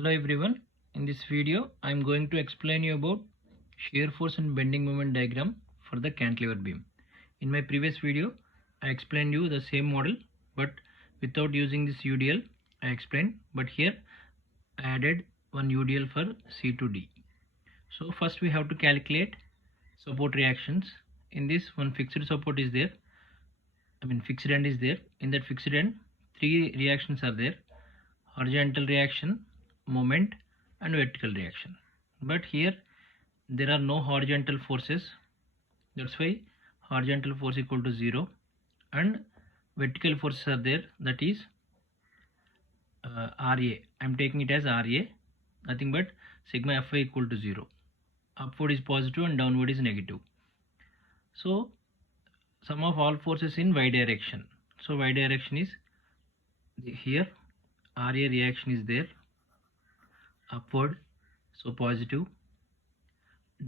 Hello everyone. In this video, I am going to explain you about shear force and bending moment diagram for the cantilever beam. In my previous video, I explained you the same model but without using this UDL. I explained, but here I added one UDL for C to D. So first we have to calculate support reactions. In this, one fixed support is there. Fixed end is there. In that fixed end, three reactions are there: horizontal reaction, moment and vertical reaction. But here there are no horizontal forces, that's why horizontal force equal to 0, and vertical forces are there, that is RA. I am taking it as RA, nothing but sigma Fi equal to 0. Upward is positive and downward is negative. So sum of all forces in y direction. So y direction is here, RA reaction is there, upward so positive,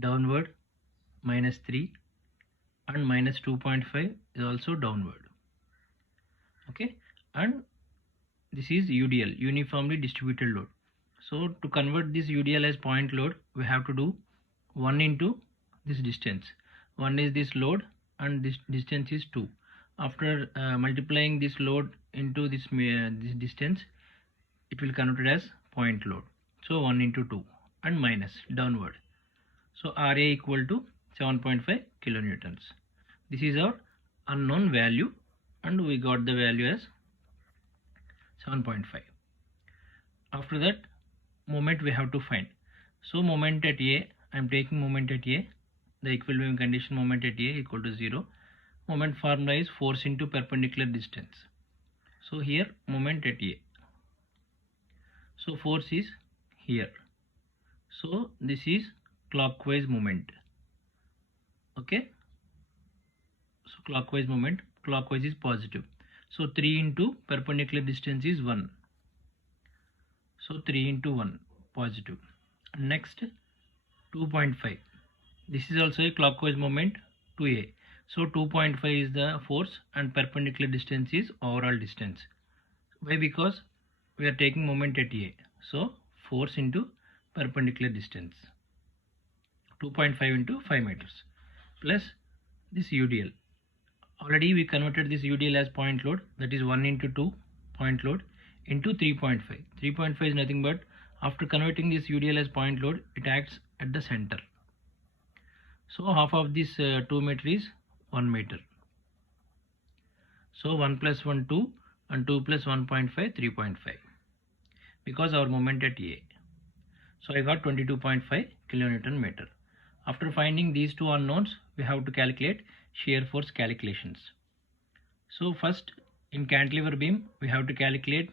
downward -3, and -2.5 is also downward. Okay, and this is UDL, uniformly distributed load. So to convert this UDL as point load, we have to do 1 into this distance. 1 is this load and this distance is 2. After multiplying this load into this distance, it will convert it as point load. So 1 into 2 and minus downward. So RA equal to 7.5 kilonewtons. This is our unknown value and we got the value as 7.5. After that, moment we have to find. So moment at A, I am taking moment at A, the equilibrium condition moment at A equal to 0. Moment formula is force into perpendicular distance. So here moment at A. So force is here. So this is clockwise moment. Okay. So clockwise moment, clockwise is positive. So 3 into perpendicular distance is 1. So 3 into 1 positive. Next 2.5. This is also a clockwise moment to A. So 2.5 is the force and perpendicular distance is overall distance. Why? Because we are taking moment at A. So force into perpendicular distance. 2.5 into 5 meters plus this UDL. Already we converted this UDL as point load, that is 1 into 2 point load into 3.5. 3.5 is nothing but, after converting this UDL as point load, it acts at the center. So half of this 2 meter is 1 meter. So 1 plus 1 2 and 2 plus 1.5 3.5 because our moment at A. So I got 22.5 kilonewton meter. After finding these two unknowns, we have to calculate shear force calculations. So first, in cantilever beam, we have to calculate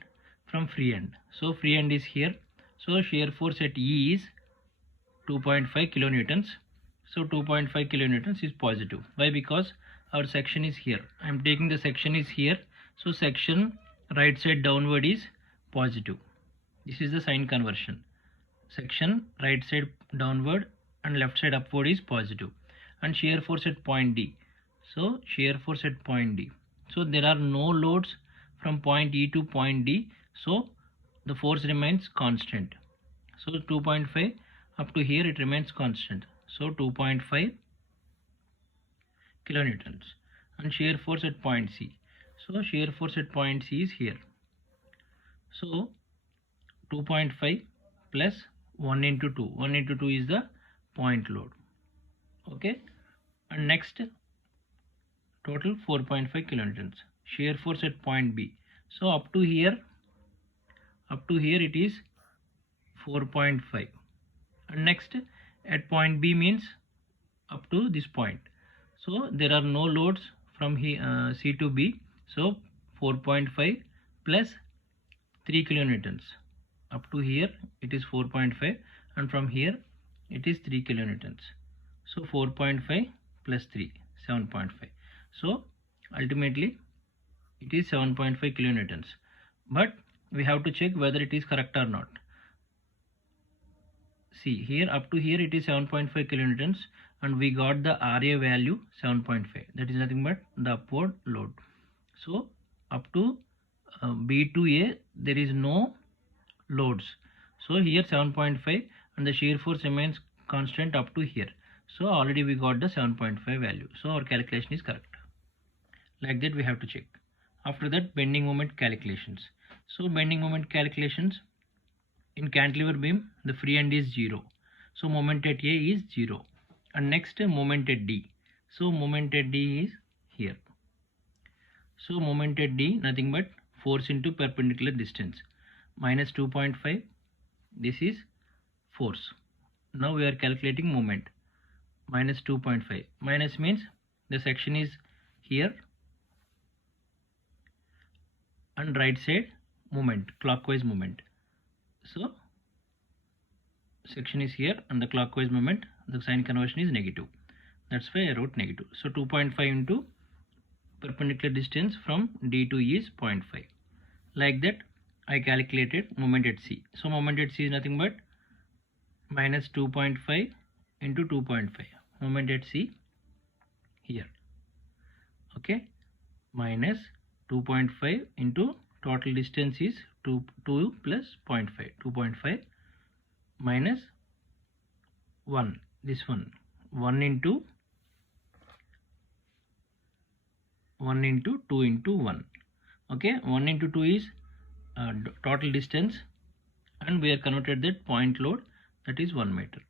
from free end. So free end is here. So shear force at E is 2.5 kilonewtons. So 2.5 kilonewtons is positive. Why? Because our section is here. I am taking the section is here. So section right side downward is positive. This is the sign conversion. Section right side downward and left side upward is positive. And shear force at point D. So shear force at point D. So there are no loads from point E to point D. So the force remains constant. So 2.5 up to here it remains constant. So 2.5 kilonewtons. And shear force at point C. So shear force at point C is here. So 2.5 plus 1 into 2. 1 into 2 is the point load. Okay. And next, total 4.5 kilonewtons. Shear force at point B. So up to here it is 4.5. And next at point B means up to this point. So there are no loads from here, C to B. So 4.5 plus 3 kilonewtons. Up to here it is 4.5 and from here it is 3 kilonewtons. So 4.5 plus 3, 7.5. So ultimately it is 7.5 kilonewtons. But we have to check whether it is correct or not. See here, up to here it is 7.5 kilonewtons and we got the RA value 7.5. That is nothing but the upward load. So up to B to A there is no loads. So here 7.5 and the shear force remains constant up to here. So already we got the 7.5 value. So our calculation is correct. Like that we have to check. After that, bending moment calculations. So bending moment calculations, in cantilever beam the free end is 0. So moment at A is 0. And next moment at D. So moment at D is here. So moment at D nothing but force into perpendicular distance minus 2.5. This is force. Now we are calculating moment. Minus 2.5. Minus means the section is here and right side moment, clockwise moment. So section is here and the clockwise moment, the sign conversion is negative. That's why I wrote negative. So 2.5 into perpendicular distance from D to E is 0.5. Like that I calculated moment at C. So moment at C is nothing but minus 2.5 into 2.5. Moment at C here. Okay. Minus 2.5 into total distance is 2 plus 0.5. 2.5 minus 1. This one. 1 into 2 into 1. Okay. 1 into 2 is total distance and we are converted that point load, that is 1 meter.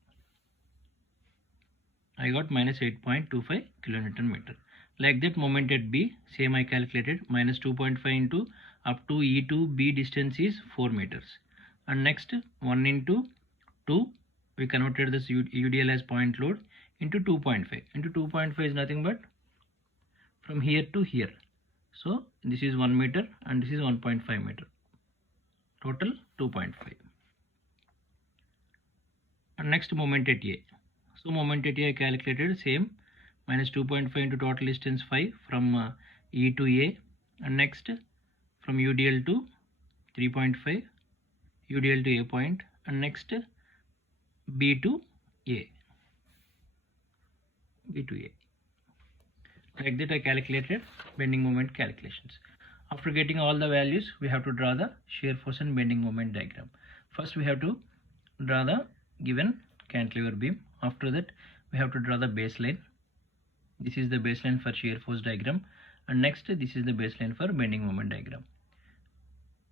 I got minus 8.25 kilonewton meter. Like that moment at B, same I calculated, minus 2.5 into up to E to B distance is 4 meters. And next 1 into 2, we converted this UDL as point load into 2.5. Into 2.5 is nothing but from here to here. So this is 1 meter and this is 1.5 meter. Total 2.5. And next moment at A. So moment at A I calculated same, minus 2.5 into total distance 5 from E to A, and next from UDL to 3.5, UDL to A point, and next B to A. B to A. Like that I calculated bending moment calculations. After getting all the values, we have to draw the shear force and bending moment diagram. First we have to draw the given cantilever beam. After that we have to draw the baseline. This is the baseline for shear force diagram, and next this is the baseline for bending moment diagram.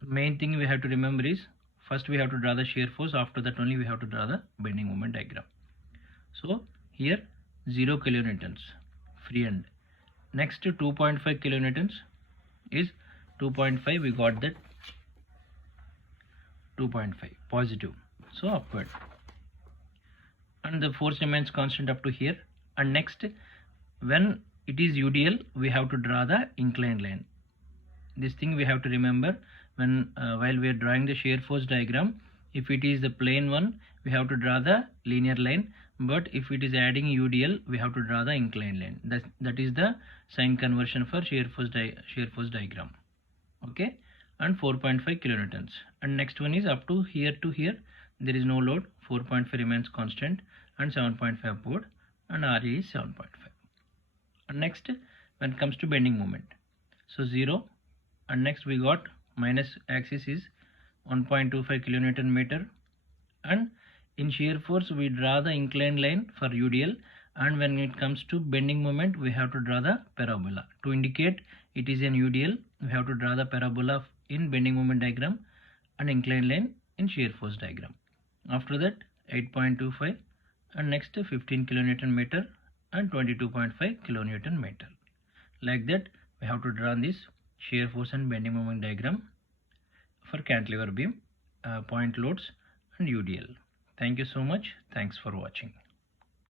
Main thing we have to remember is first we have to draw the shear force, after that only we have to draw the bending moment diagram. So here 0 kilonewtons free end. Next 2.5 kilonewtons is 2.5, we got that 2.5 positive, so upward, and the force remains constant up to here. And next when it is UDL, we have to draw the inclined line. This thing we have to remember when while we are drawing the shear force diagram. If it is the plain one, we have to draw the linear line, but if it is adding UDL, we have to draw the inclined line. That is the sign conversion for shear force diagram. Okay, and 4.5 kilonewtons. And next one is up to here there is no load, 4.5 remains constant and 7.5 upward, and RA is 7.5. And next when it comes to bending moment, so 0, and next we got minus axis is 1.25 kilonewton meter, and in shear force we draw the inclined line for UDL, and when it comes to bending moment we have to draw the parabola. To indicate it is an UDL, we have to draw the parabola in bending moment diagram and inclined line in shear force diagram. After that 8.25 and next 15 kilonewton meter and 22.5 kilonewton meter. Like that we have to draw this shear force and bending moment diagram for cantilever beam, point loads and UDL. Thank you so much. Thanks for watching.